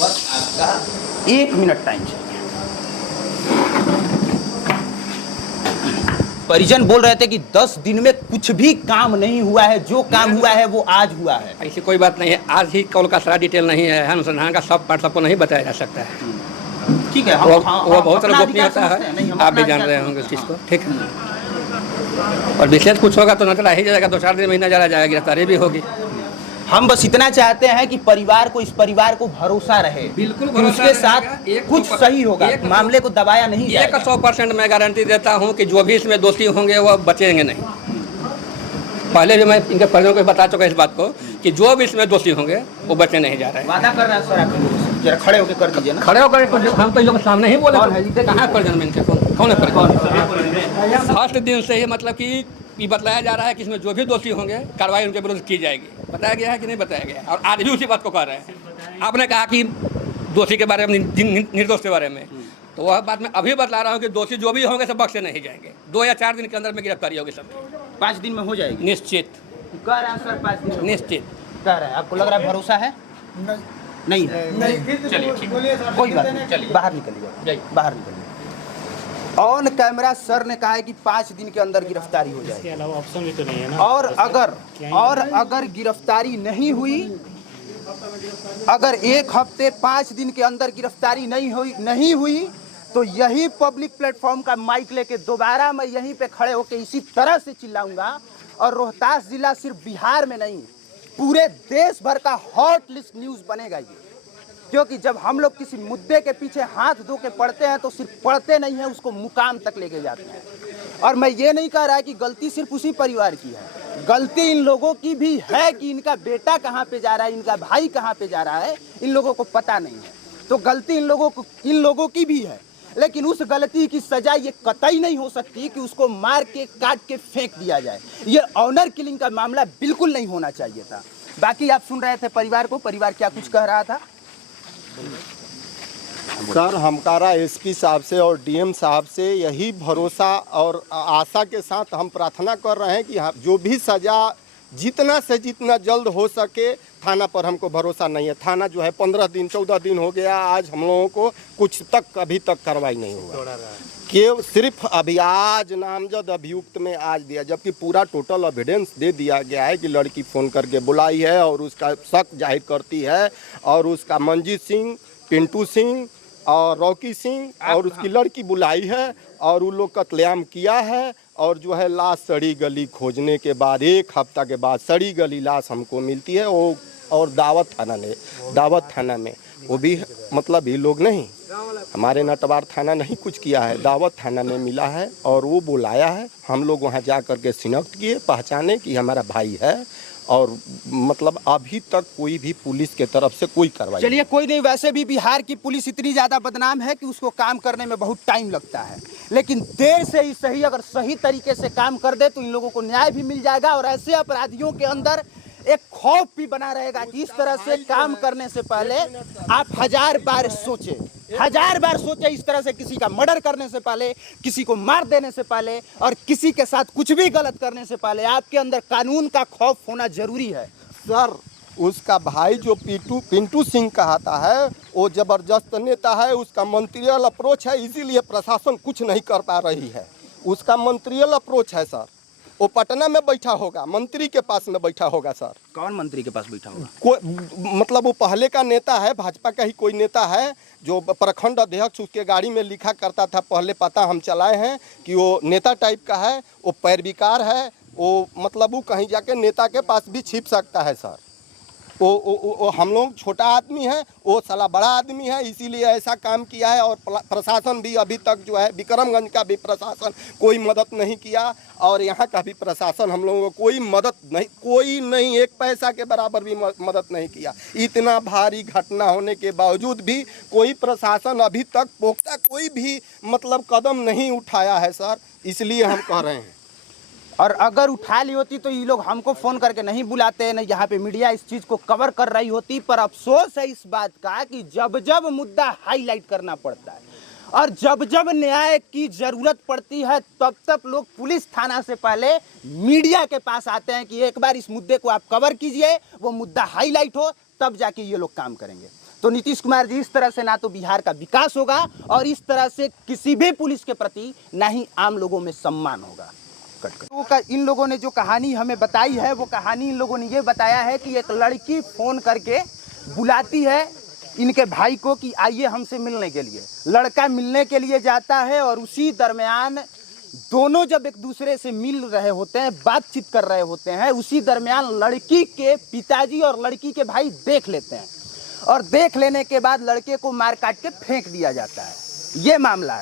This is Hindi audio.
बस आपका 1 मिनट टाइम चाहिए। परिजन बोल रहे थे कि 10 दिन में कुछ भी काम नहीं हुआ है, जो काम हुआ है वो आज हुआ है। ऐसी कोई बात नहीं है, आज ही कॉल का सारा डिटेल नहीं है, अनुसंधान का सब पार्ट सबको नहीं बताया जा सकता है। ठीक है, वो बहुत सारा गोपनीयता है, आप भी जान रहे होंगे इस चीज़ को, ठीक है। और विशेष कुछ होगा तो नजर आ ही जाएगा, 2-4 दिन में ही नजर आ जाएगा, गिरफ्तारी भी होगी। हम बस इतना चाहते हैं कि परिवार को, इस परिवार को भरोसा रहे, बिल्कुल उसके साथ कुछ सही होगा, मामले को दबाया नहीं जाएगा। 100% मैं गारंटी देता हूं कि जो भी इसमें दोषी होंगे वो बचेंगे नहीं। पहले भी मैं इनके परिजनों को बता चुका इस बात को कि जो भी इसमें दोषी होंगे वो बचे नहीं जा रहे हैं। वादा कर रहा है सर, आप लोगों से जरा खड़े होकर कर दीजिए ना। खड़े होकर हम तो इन लोगों के सामने ही बोले। कहाँ परिजन में इनके कौन है परिजन? फर्स्ट दिन से ही मतलब कि ये बतलाया जा रहा है कि इसमें जो भी दोषी होंगे कार्रवाई उनके विरुद्ध की जाएगी। बताया गया है कि नहीं बताया गया? और आज भी उसी बात को कह रहे हैं। आपने कहा कि दोषी के बारे में, निर्दोष के बारे में, तो वह बात मैं अभी बतला रहा हूँ कि दोषी जो भी होंगे सब बख्शे नहीं जाएंगे। 2 या 4 दिन के अंदर में गिरफ्तारी होगी सब। 5 दिन में हो जाएगी निश्चित कह रहे हैं सर, 5 दिन में निश्चित कह रहे हैं। आपको लग रहा है भरोसा है? नहीं है। चलिए ठीक, कोई बात नहीं, चलिए बाहर निकलिए, बाहर निकलिए। ऑन कैमरा सर ने कहा है कि 5 दिन के अंदर गिरफ्तारी हो जाएगी। इसके अलावा ऑप्शन भी तो नहीं है ना। और अगर गिरफ्तारी नहीं हुई, अगर 1 हफ्ते 5 दिन के अंदर गिरफ्तारी नहीं हुई तो यही पब्लिक प्लेटफॉर्म का माइक लेके दोबारा मैं यहीं पे खड़े होके इसी तरह से चिल्लाऊंगा। और रोहतास जिला सिर्फ बिहार में नहीं, पूरे देश भर का हॉट लिस्ट न्यूज़ बनेगा ये। क्योंकि जब हम लोग किसी मुद्दे के पीछे हाथ धो के पढ़ते हैं तो सिर्फ पढ़ते नहीं हैं, उसको मुकाम तक लेके जाते हैं। और मैं ये नहीं कह रहा कि गलती सिर्फ उसी परिवार की है, गलती इन लोगों की भी है कि इनका बेटा कहाँ पे जा रहा है, इनका भाई कहाँ पे जा रहा है, इन लोगों को पता नहीं है। तो गलती इन लोगों की भी है, लेकिन उस गलती की सजा ये कतई नहीं हो सकती कि उसको मार के काट के फेंक दिया जाए। ये ऑनर किलिंग का मामला बिल्कुल नहीं होना चाहिए था। बाकी आप सुन रहे थे परिवार को, परिवार क्या कुछ कह रहा था। सर, हमारा एसपी साहब से और डीएम साहब से यही भरोसा और आशा के साथ हम प्रार्थना कर रहे हैं कि जो भी सज़ा जितना से जितना जल्द हो सके। थाना पर हमको भरोसा नहीं है। थाना जो है 15 दिन 14 दिन हो गया, आज हम लोगों को कुछ तक अभी तक कार्रवाई नहीं हुआ। कि सिर्फ अभी आज नामजद अभियुक्त में आज दिया, जबकि पूरा टोटल एविडेंस दे दिया गया है कि लड़की फ़ोन करके बुलाई है और उसका शक जाहिर करती है, और उसका मंजीत सिंह, पिंटू सिंह और रॉकी सिंह और उसकी लड़की बुलाई है और उन लोग कत्लेआम किया है। और जो है लाश सड़ी गली खोजने के बाद 1 हफ्ता के बाद सड़ी गली लाश हमको मिलती है। वो और दावत थाना में वो भी मतलब ये लोग नहीं, हमारे नटवार थाना नहीं कुछ किया है, दावत थाना में मिला है और वो बुलाया है। हम लोग वहाँ जा कर के शिनाख्त किए, पहचाने कि हमारा भाई है। और मतलब अभी तक कोई भी पुलिस के तरफ से कोई कार्रवाई। चलिए कोई नहीं, वैसे भी बिहार की पुलिस इतनी ज़्यादा बदनाम है कि उसको काम करने में बहुत टाइम लगता है, लेकिन देर से ही सही, अगर सही तरीके से काम कर दे तो इन लोगों को न्याय भी मिल जाएगा। और ऐसे अपराधियों के अंदर एक खौफ भी बना रहेगा कि इस तरह से काम करने से पहले आप 1000 बार सोचें, इस तरह से किसी का मर्डर करने से पहले, किसी को मार देने से पहले और किसी के साथ कुछ भी गलत करने से पहले आपके अंदर कानून का खौफ होना जरूरी है। सर, उसका भाई जो पिंटू सिंह कहता है वो जबरदस्त नेता है, उसका मंत्रियल अप्रोच है, इसीलिए प्रशासन कुछ नहीं कर पा रही है। उसका मंत्रियल अप्रोच है सर, वो पटना में बैठा होगा, मंत्री के पास में बैठा होगा सर। कौन मंत्री के पास बैठा होगा? कोई मतलब वो पहले का नेता है, भाजपा का ही कोई नेता है जो प्रखंड अध्यक्ष, उसके गाड़ी में लिखा करता था पहले, पता हम चलाए हैं कि वो नेता टाइप का है, वो पैरविकार है, वो मतलब वो कहीं जाके नेता के पास भी छिप सकता है सर। वो हम लोग छोटा आदमी है, वो साला बड़ा आदमी है, इसीलिए ऐसा काम किया है। और प्रशासन भी अभी तक जो है, विक्रमगंज का भी प्रशासन कोई मदद नहीं किया और यहाँ का भी प्रशासन हम लोगों को कोई नहीं 1 पैसा के बराबर भी मदद नहीं किया। इतना भारी घटना होने के बावजूद भी कोई प्रशासन अभी तक पुख्ता कोई भी मतलब कदम नहीं उठाया है सर, इसलिए हम कह रहे हैं। और अगर उठा ली होती तो ये लोग हमको फ़ोन करके नहीं बुलाते, न यहाँ पे मीडिया इस चीज़ को कवर कर रही होती। पर अफसोस है इस बात का कि जब जब मुद्दा हाईलाइट करना पड़ता है और जब जब न्याय की जरूरत पड़ती है तब तब लोग पुलिस थाना से पहले मीडिया के पास आते हैं कि एक बार इस मुद्दे को आप कवर कीजिए, वो मुद्दा हाईलाइट हो, तब जाके ये लोग काम करेंगे। तो नीतीश कुमार जी, इस तरह से ना तो बिहार का विकास होगा और इस तरह से किसी भी पुलिस के प्रति ना ही आम लोगों में सम्मान होगा। इन लोगों ने जो कहानी हमें बताई है, वो कहानी इन लोगों ने ये बताया है कि एक लड़की फ़ोन करके बुलाती है इनके भाई को कि आइए हमसे मिलने के लिए। लड़का मिलने के लिए जाता है और उसी दरमियान दोनों जब एक दूसरे से मिल रहे होते हैं, बातचीत कर रहे होते हैं, उसी दरमियान लड़की के पिताजी और लड़की के भाई देख लेते हैं और देख लेने के बाद लड़के को मार काट के फेंक दिया जाता है। ये मामला है।